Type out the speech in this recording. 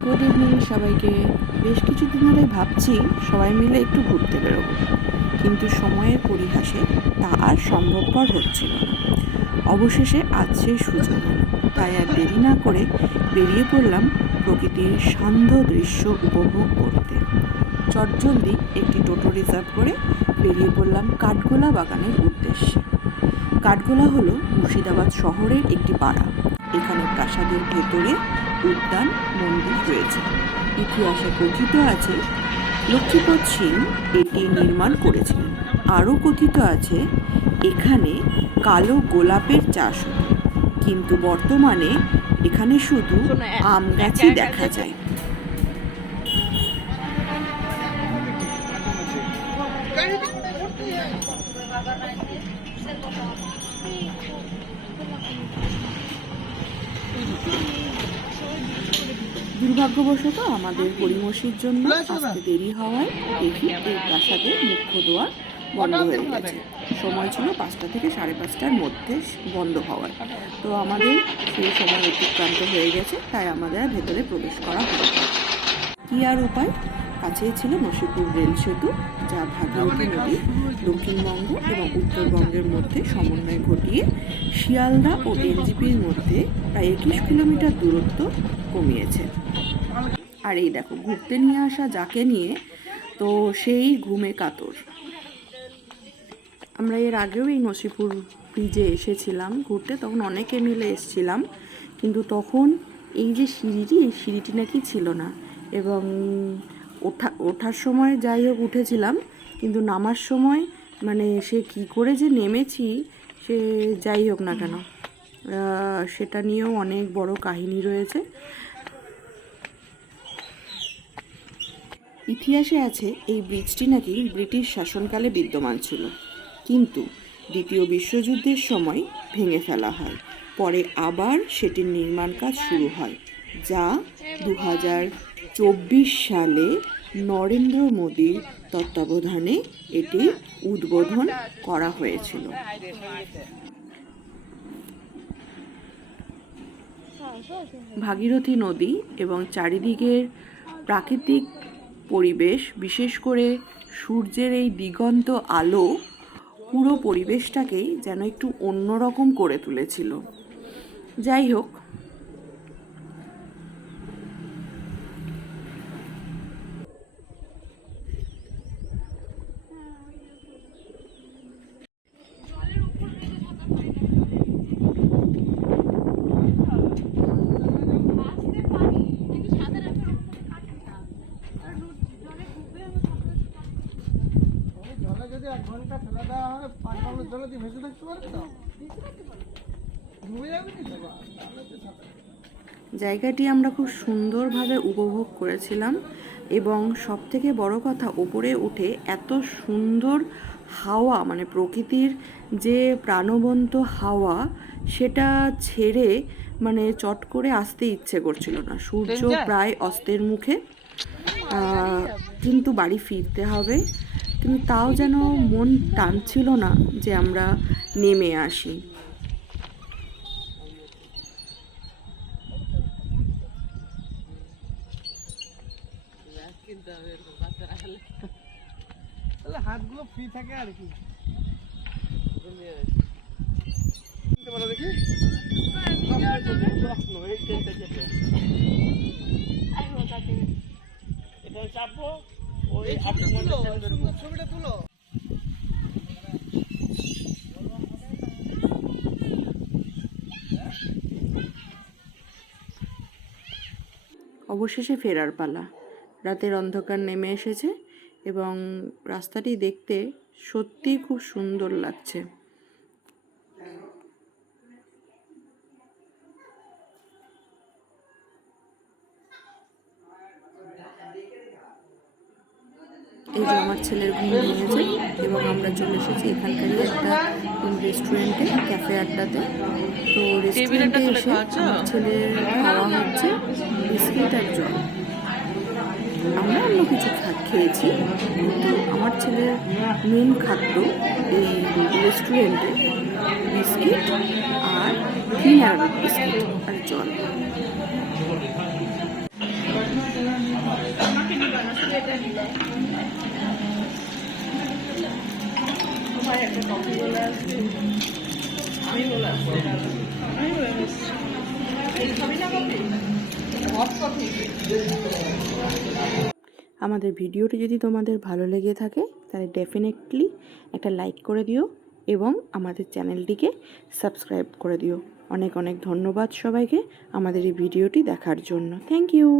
Good evening সবাইকে। বেশ কিছুদিন ধরে ভাবছি সবাই মিলে একটু ঘুরতে বেরোবো। কিন্তু সময়ের পরিহাসে তা আর সম্ভবপর হচ্ছিল না। অবশেষে আজ সেই সুযোগ তাই আর দেরি না করে বেরিয়ে পড়লাম প্রকৃতির শান্ত দৃশ্য উপভোগ করতে। চটজলদি একটি টোটো রিজার্ভ করে বেরিয়ে পড়লাম কাঠগোলা বাগানের উদ্দেশ্যে। কাঠগোলা হলো মুর্শিদাবাদ শহরের একটি পাড়া। এখানে প্রাসাদের ভেতরে উদ্যান মন্দির রয়েছে। ইতিহাসে কথিত আছে লক্ষ্মীপদ সিং এটি নির্মাণ করেছিলেন। আরও কথিত আছে এখানে কালো গোলাপের চাষ হতো। কিন্তু বর্তমানে এখানে শুধু আম গাছই দেখা যায়। দুর্ভাগ্যবশত আমাদের পরিমসির জন্য আসতে দেরি হওয়ায় দেখি এই প্রাসাদের মুখ্য দোয়ার বন্ধ হয়ে গেছে। সময় ছিল পাঁচটা থেকে সাড়ে পাঁচটার মধ্যে বন্ধ হওয়ার। তো আমাদের সেই সময় অতিক্রান্ত হয়ে গেছে তাই আমাদের ভেতরে প্রবেশ করা হলো কী কি আর উপায়? কাছেই ছিল নসিপুর রেল সেতু যা ভাগীরথী নদী দক্ষিণবঙ্গ এবং উত্তরবঙ্গের মধ্যে সমন্বয় ঘটিয়ে শিয়ালদা ও এনজিপির মধ্যে প্রায় একুশ কিলোমিটার দূরত্ব কমিয়েছে। আর এই দেখো ঘুরতে নিয়ে আসা যাকে নিয়ে তো সেই ঘুমে কাতর। আমরা এর আগেও এই নসিপুর ব্রিজে এসেছিলাম ঘুরতে তখন অনেকে মিলে এসেছিলাম কিন্তু তখন এই যে সিঁড়িটি এই সিঁড়িটি নাকি ছিল না। এবং ওঠা, ওঠার সময় যাই হোক উঠেছিলাম, কিন্তু নামার সময় মানে সে কি করে যে নেমেছি সে যাই হোক না কেন সেটা নিয়েও অনেক বড় কাহিনী রয়েছে। ইতিহাসে আছে এই ব্রিজটি নাকি ব্রিটিশ শাসনকালে বিদ্যমান ছিল, কিন্তু দ্বিতীয় বিশ্বযুদ্ধের সময় ভেঙে ফেলা হয়, পরে আবার সেটির নির্মাণ কাজ শুরু হয়, যা দু সালে নরেন্দ্র মোদীর তত্ত্বাবধানে এটি উদ্বোধন করা হয়েছিল। ভাগীরথী নদী এবং চারিদিকের প্রাকৃতিক পরিবেশ, বিশেষ করে সূর্যের এই দিগন্ত আলো, পুরো পরিবেশটাকেই যেন একটু অন্যরকম করে তুলেছিল। যাই হোক পাঁচ মিনিট জলে দিয়ে ভেসে থাকতে পারে তো? ডুবে যাবে কি তো তাহলে তো সাঁতার জায়গাটি আমরা খুব সুন্দরভাবে উপভোগ করেছিলাম এবং সব থেকে বড় কথা ওপরে উঠে এত সুন্দর হাওয়া মানে প্রকৃতির যে প্রাণবন্ত হাওয়া সেটা ছেড়ে মানে চট করে আসতে ইচ্ছে করছিল না। সূর্য প্রায় অস্তের মুখে কিন্তু বাড়ি ফিরতে হবে। কিন্তু তাও যেন মন টানছিল না যে আমরা নেমে আসি। তাহলে হাতগুলো ফ্রি থাকে আর কি। দেখি এই ছবিটা তুলো। অবশেষে ফেরার পালা। রাতের অন্ধকার নেমে এসেছে এবং রাস্তাটি দেখতে সত্যিই খুব সুন্দর লাগছে। এই যে আমার ছেলের ঘুম ভেঙেছে এবং আমরা চলে এসেছি এখানকারই একটা রেস্টুরেন্টে ক্যাফে আড্ডাতে। তো রেস্টুরেন্টে এসে আমার ছেলের খাওয়া হচ্ছে বিস্কিট আর জল। আমরা অন্য কিছু খেয়েছি কিন্তু আমার ছেলের মেন খাদ্য এই রেস্টুরেন্টে বিস্কিট আর বিস্কিট আর জল। আমাদের ভিডিওটি যদি তোমাদের ভালো লেগে থাকে, তাহলে ডেফিনেটলি একটা লাইক করে দিও এবং আমাদের চ্যানেলটিকে সাবস্ক্রাইব করে দিও। অনেক অনেক ধন্যবাদ সবাইকে আমাদের এই ভিডিওটি দেখার জন্য। Thank you